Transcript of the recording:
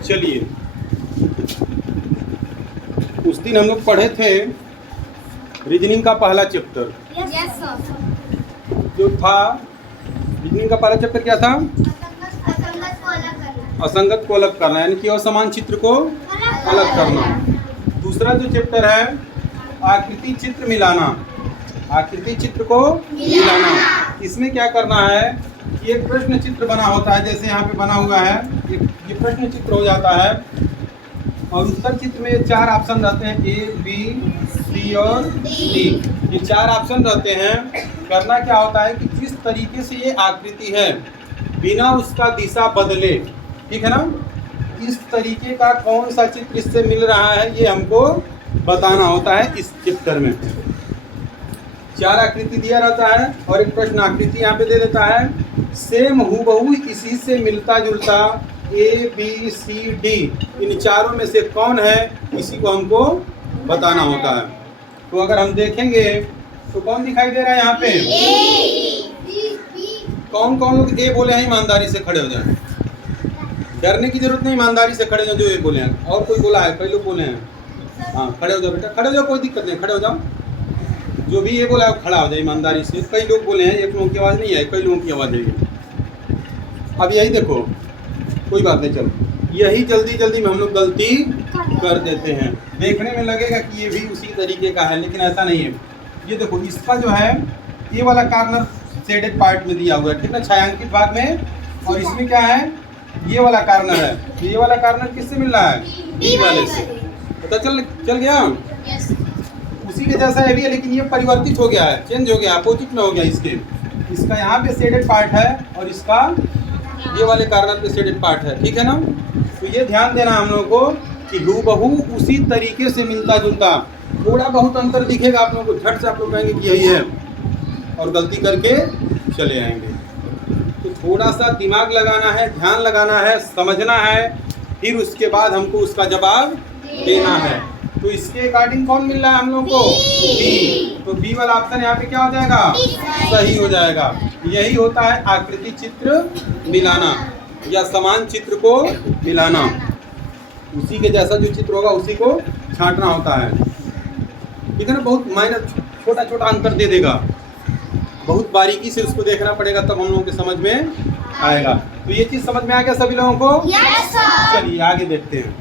चलिए, उस दिन हम लोग पढ़े थे रीजनिंग का पहला चैप्टर। Yes sir. जो था रीजनिंग का पहला चैप्टर क्या था? असंगत को अलग करना, यानी कि असमान चित्र को अलग करना। दूसरा जो चैप्टर है आकृति चित्र मिलाना, आकृति चित्र को मिलाना। इसमें क्या करना है कि एक प्रश्न चित्र बना होता है, जैसे यहाँ पे बना हुआ है, ये प्रश्न चित्र हो जाता है और उत्तर चित्र में 4 ऑप्शन रहते हैं, ए बी सी और डी। ये 4 ऑप्शन रहते हैं। करना क्या होता है कि जिस तरीके से ये आकृति है बिना उसका दिशा बदले, ठीक है ना, इस तरीके का कौन सा चित्र इससे मिल रहा है ये हमको बताना होता है। इस चित्र में 4 आकृति दिया रहता है और एक प्रश्न आकृति यहाँ पे दे देता है। सेम हूबहू इसी से मिलता जुलता ए बी सी डी, इन चारों में से कौन है इसी को हमको बताना होता है। तो अगर हम देखेंगे तो कौन दिखाई दे रहा है यहाँ पे? कौन कौन लोग ए बोले हैं? ईमानदारी से खड़े हो जाए, डरने की जरूरत नहीं, ईमानदारी से खड़े हो जो ए बोले हैं। और कोई बोला है? कई लोग बोले हैं। हाँ, खड़े हो जाओ बेटा, खड़े हो जाओ, कोई दिक्कत नहीं, खड़े हो जाओ। जो भी ये बोला है खड़ा हो जाए ईमानदारी से। कई लोग बोले हैं, एक लोगों की आवाज़ नहीं है, कई लोगों की आवाज़ है। अब यही देखो, कोई बात नहीं, चलो यही जल्दी जल्दी में हम लोग गलती कर देते हैं। देखने में लगेगा कि ये भी उसी तरीके का है, लेकिन ऐसा नहीं है। ये देखो, इसका जो है ये वाला कॉर्नर शेडेड पार्ट में दिया हुआ है, ठीक ना, छायांकित भाग में। और इसमें क्या है? ये वाला कॉर्नर है। तो ये वाला कॉर्नर किससे मिल रहा है? बी वाले से। पता चल गया? उसी के जैसा ये भी है, लेकिन ये परिवर्तित हो गया है, चेंज हो गया, अपोजिट में हो गया इसके। इसका यहाँ पे शेडेड पार्ट है और इसका ये वाले कॉर्नर पे शेडेड पार्ट है, ठीक है ना। तो ये ध्यान देना हम लोग को कि हूबहू उसी तरीके से मिलता जुलता। थोड़ा बहुत अंतर दिखेगा आप लोगों को, झट से आप लोग कहेंगे कि यही है और गलती करके चले आएंगे। तो थोड़ा सा दिमाग लगाना है, ध्यान लगाना है, समझना है, फिर उसके बाद हमको उसका जवाब देना है। तो इसके अकॉर्डिंग कौन मिल रहा है हम लोग को? बी। तो बी वाला ऑप्शन यहाँ पे क्या हो जाएगा? सही हो जाएगा। यही होता है आकृति चित्र मिलाना या समान चित्र को मिलाना। उसी के जैसा जो चित्र होगा उसी को छांटना होता है, ठीक है ना। बहुत माइनर छोटा छोटा अंतर दे देगा, बहुत बारीकी से उसको देखना पड़ेगा, तब हम लोगों के समझ में आएगा। तो ये चीज़ समझ में आ गया सभी लोगों को? Yes sir. चलिए आगे देखते हैं।